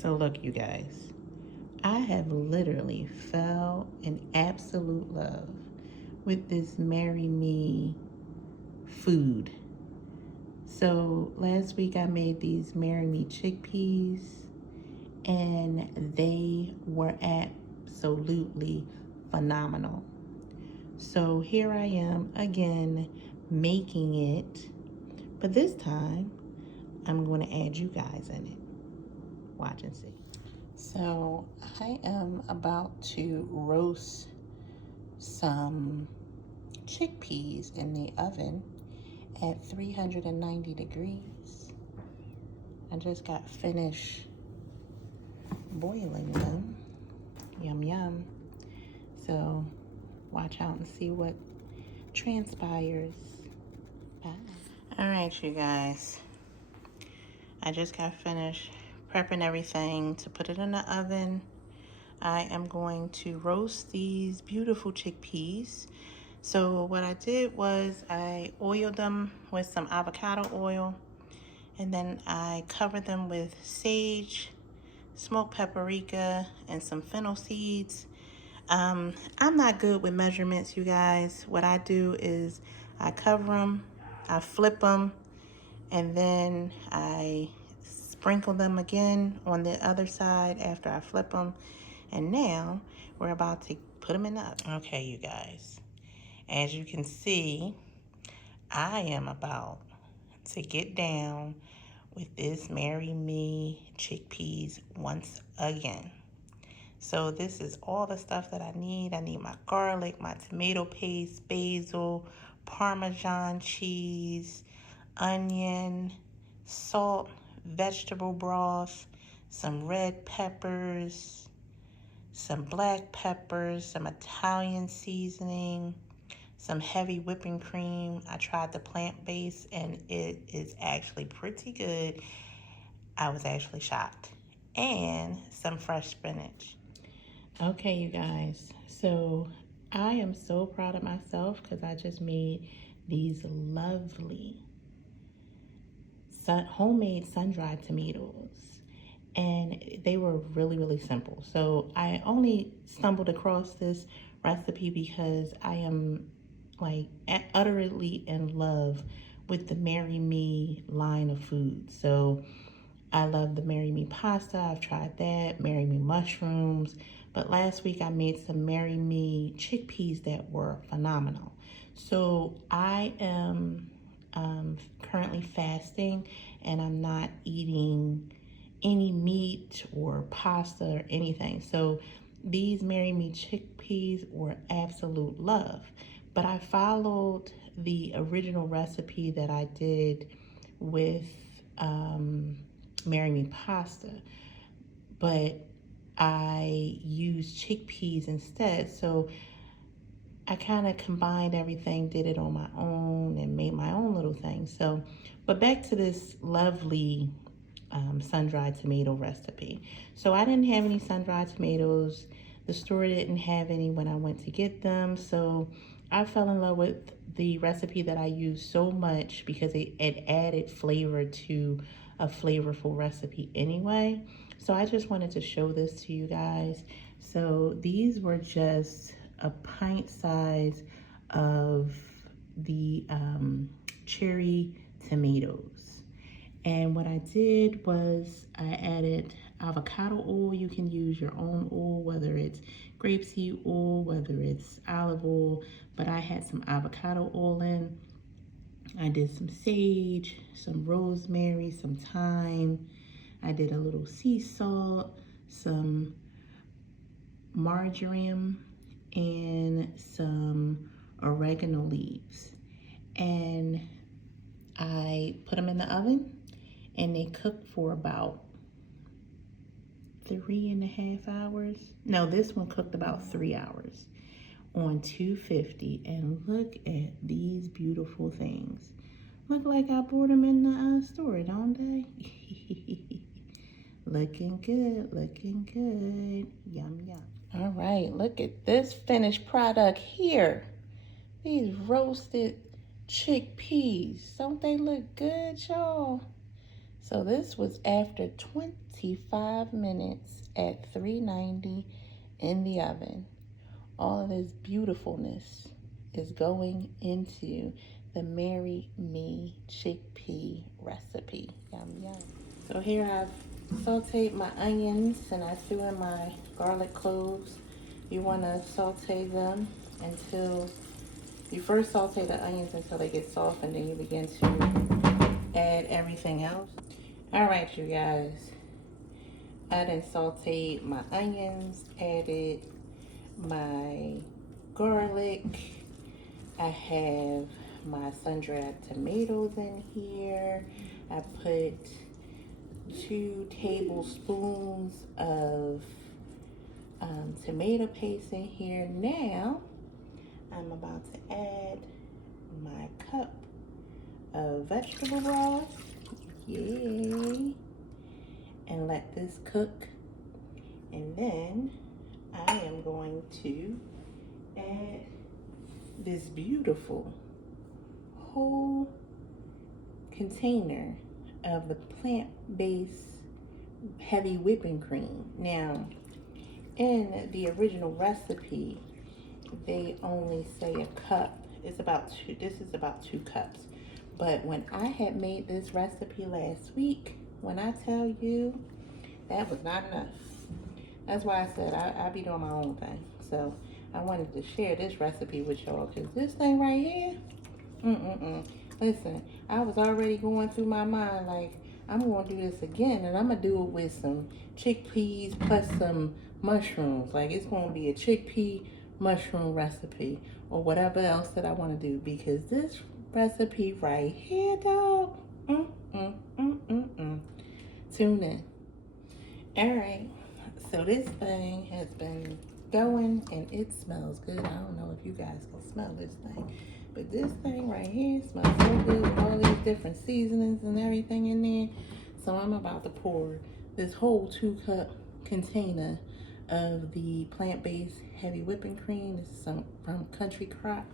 So look, you guys, I have literally fell in absolute love with this Marry Me food. So last week I made these Marry Me chickpeas and they were absolutely phenomenal. So here I am again making it, but this time I'm going to add you guys in it. Watch and see. So I am about to roast some chickpeas in the oven at 390 degrees. I just got finished boiling them. Yum, yum. So watch out and see what transpires. Bye. All right, you guys. I just got finished prepping everything to put it in the oven. I am going to roast these beautiful chickpeas. So what I did was I oiled them with some avocado oil, and then I covered them with sage, smoked paprika, and some fennel seeds. I'm not good with measurements, you guys. What I do is I cover them, I flip them, and then I sprinkle them again on the other side after I flip them. And now we're about to put them in the oven. Okay, you guys, as you can see, I am about to get down with this Marry Me chickpeas once again. So this is all the stuff that I need. I need my garlic, my tomato paste, basil, Parmesan cheese, onion, salt, vegetable broth, some red peppers, some black peppers, some Italian seasoning, some heavy whipping cream. I tried the plant-based and it is actually pretty good. I was actually shocked. And some fresh spinach. Okay, you guys, so I am so proud of myself because I just made these lovely homemade sun-dried tomatoes, and they were really simple. So I only stumbled across this recipe because I am like utterly in love with the Marry Me line of food. So I love the Marry Me pasta. I've tried that, Marry Me mushrooms. But last week I made some Marry Me chickpeas that were phenomenal. So I am currently fasting and I'm not eating any meat or pasta or anything. So these Marry Me chickpeas were absolute love. But I followed the original recipe that I did with Marry Me pasta, but I used chickpeas instead. So I kind of combined everything, did it on my own and made my own little thing. So, but back to this lovely sun-dried tomato recipe. So I didn't have any sun-dried tomatoes. The store didn't have any when I went to get them. So I fell in love with the recipe that I used so much because it added flavor to a flavorful recipe anyway. So I just wanted to show this to you guys. So these were just a pint size of the cherry tomatoes. And what I did was I added avocado oil. You can use your own oil, whether it's grapeseed oil, whether it's olive oil, but I had some avocado oil in. I did some sage, some rosemary, some thyme. I did a little sea salt, some marjoram, and some oregano leaves. And I put them in the oven and they cooked for about 3.5 hours. No, this one cooked about 3 hours on 250. And look at these beautiful things. Look like I bought them in the store, don't they? Looking good, looking good. Yum, yum. All right, look at this finished product here. These roasted chickpeas. Don't they look good, y'all? So this was after 25 minutes at 390 in the oven. All of this beautifulness is going into the Marry Me Chickpea recipe. Yum, yum. So here I've sauteed my onions and I threw in my garlic cloves. You want to saute them until, you first saute the onions until they get soft, and then you begin to add everything else. All right, you guys. I done sauteed my onions, added my garlic. I have my sun-dried tomatoes in here. I put 2 tablespoons of tomato paste in here. Now, I'm about to add my cup of vegetable broth. Yay. And let this cook. And then I am going to add this beautiful whole container of the plant-based heavy whipping cream. Now, in the original recipe, they only say a cup. It's about 2, this is about 2 cups. But when I had made this recipe last week, when I tell you, that was not enough. That's why I said I be doing my own thing. So I wanted to share this recipe with y'all, because this thing right here, listen, I was already going through my mind like, I'm going to do this again, and I'm going to do it with some chickpeas plus some mushrooms. Like, it's going to be a chickpea mushroom recipe or whatever else that I want to do, because this recipe right here, dog, tune in. All right, so this thing has been going and it smells good. I don't know if you guys can smell this thing, but this thing right here smells so good with all these different seasonings and everything in there. So I'm about to pour this whole 2-cup container of the plant-based heavy whipping cream. This is some from Country Crock.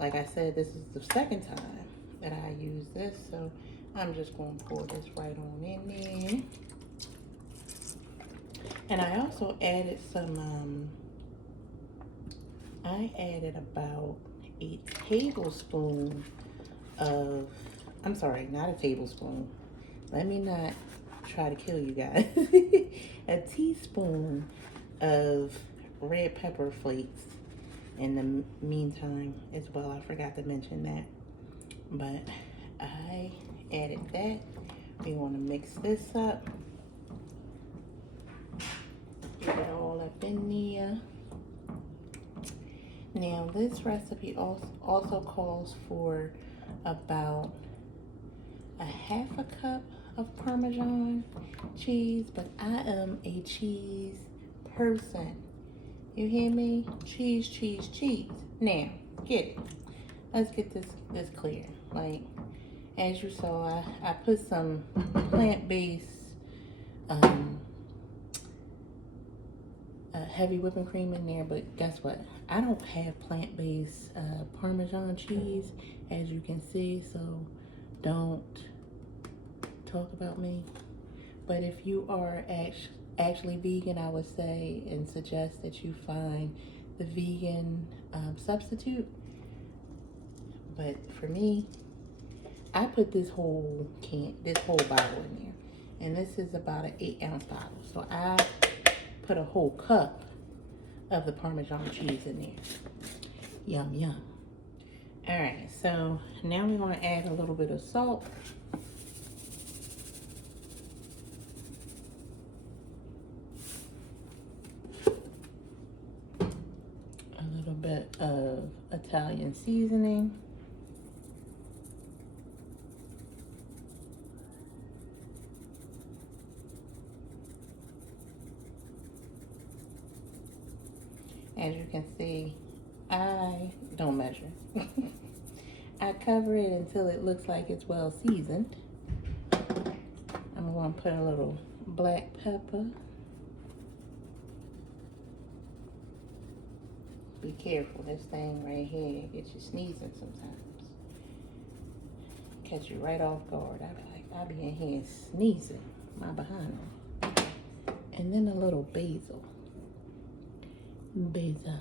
Like I said, this is the second time that I use this, so I'm just going to pour this right on in there. And I also added some, I added about a tablespoon of, I'm sorry, not a tablespoon. Let me not try to kill you guys. A teaspoon of red pepper flakes in the meantime as well. I forgot to mention that. But I added that. We want to mix this up. Get it all up in there. Now this recipe also calls for about a 1/2 cup of Parmesan cheese, but I am a cheese person. You hear me? Cheese, cheese, cheese. Now, get it. Let's get this clear. Like, as you saw, I put some plant-based heavy whipping cream in there, but guess what? I don't have plant-based Parmesan cheese, as you can see, so don't talk about me. But if you are actually vegan, I would say and suggest that you find the vegan substitute. But for me, I put this whole bottle in there, and this is about an 8-ounce bottle. So I put a whole cup of the Parmesan cheese in there. Yum, yum. All right, so now we're going to add a little bit of salt. A little bit of Italian seasoning. As you can see, I don't measure. I cover it until it looks like it's well seasoned. I'm going to put a little black pepper. Be careful, this thing right here gets you sneezing sometimes. Catch you right off guard. I'll be like, I be in here sneezing my behind. And then a little basil. Basil.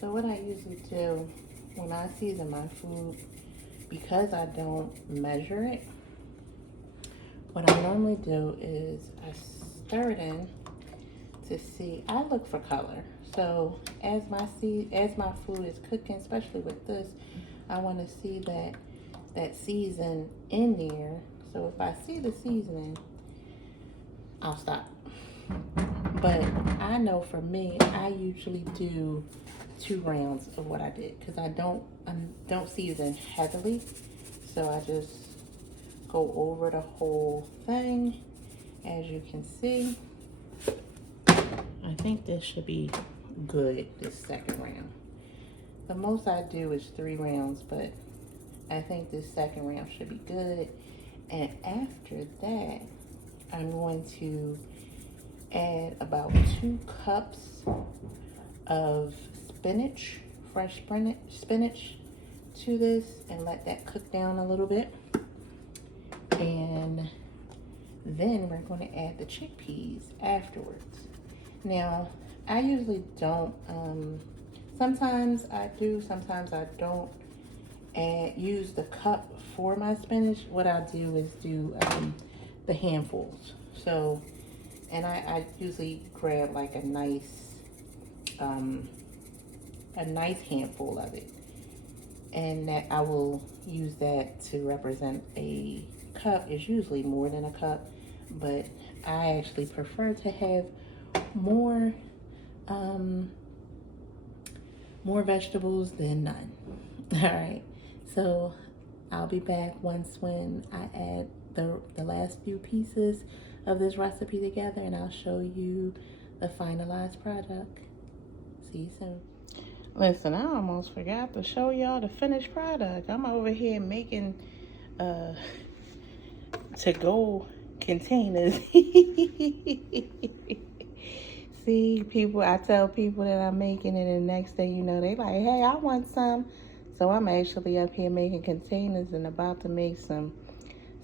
So what I usually do when I season my food, because I don't measure it, what I normally do is I stir it in to see. I look for color. So as my food is cooking, especially with this, I want to see that season in there. So if I see the seasoning, I'll stop. But I know for me, I usually do 2 rounds of what I did because I don't season heavily. So I just go over the whole thing. As you can see, I think this should be good this second round. The most I do is 3 rounds, but I think this second round should be good. And after that, I'm going to add about 2 cups of spinach, fresh spinach to this and let that cook down a little bit. And then we're going to add the chickpeas afterwards. Now, I usually don't, sometimes I do, sometimes I don't use the cup for my spinach. What I do is do the handfuls. So, and I usually grab like a nice handful of it, and that I will use that to represent a cup. Is usually more than a cup, but I actually prefer to have more vegetables than none. All right, so I'll be back when I add the last few pieces of this recipe together, and I'll show you the finalized product. See you soon. Listen, I almost forgot to show y'all the finished product. I'm over here making to-go containers. See, people, I tell people that I'm making it, and the next day, you know, they like, hey, I want some. So I'm actually up here making containers and about to make some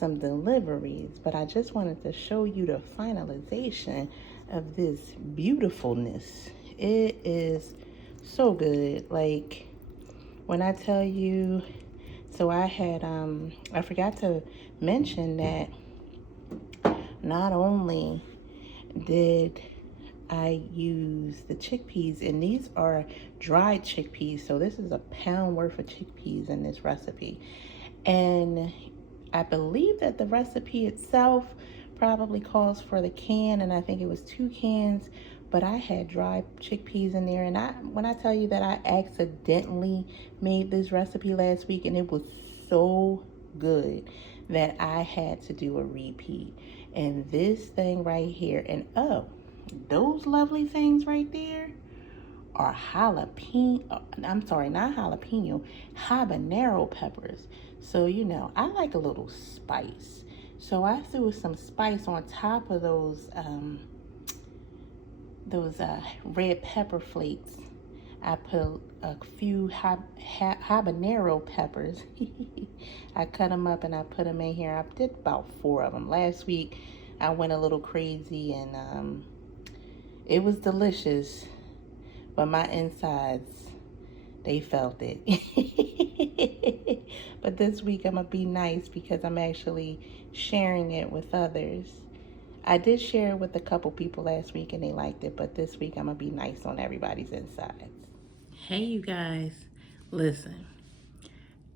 deliveries. But I just wanted to show you the finalization of this beautifulness. It is so good. Like, when I tell you, so I had I forgot to mention that not only did I use the chickpeas, and these are dried chickpeas, so this is a pound worth of chickpeas in this recipe. And I believe that the recipe itself probably calls for the can, and I think it was 2 cans, but I had dried chickpeas in there. And when I tell you that I accidentally made this recipe last week, and it was so good that I had to do a repeat. And this thing right here, and oh, those lovely things right there are jalapeno, I'm sorry, not jalapeno, habanero peppers. So, you know, I like a little spice. So I threw some spice on top of those red pepper flakes. I put a few habanero peppers. I cut them up and I put them in here. I did about 4 of them. Last week I went a little crazy, and it was delicious, but my insides, they felt it. But this week I'm gonna be nice because I'm actually sharing it with others. I did share it with a couple people last week and they liked it, but this week I'm gonna be nice on everybody's insides. Hey, you guys, listen,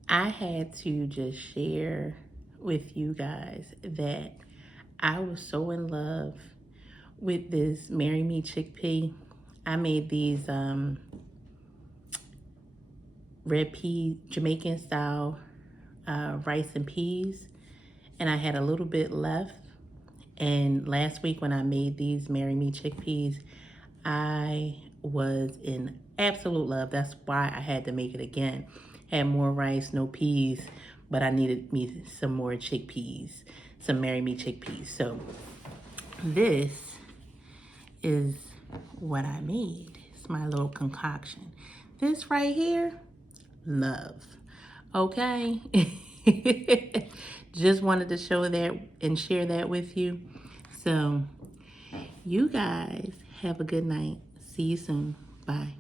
I had to just share with you guys that I was so in love with this Marry Me Chickpea. I made these red pea, Jamaican style rice and peas, and I had a little bit left. And last week when I made these Marry Me Chickpeas, I was in absolute love. That's why I had to make it again. Had more rice, no peas, but I needed me some more chickpeas, some Marry Me Chickpeas. So this is what I made. It's my little concoction. This right here, love. Okay? Just wanted to show that and share that with you. So, you guys have a good night. See you soon. Bye.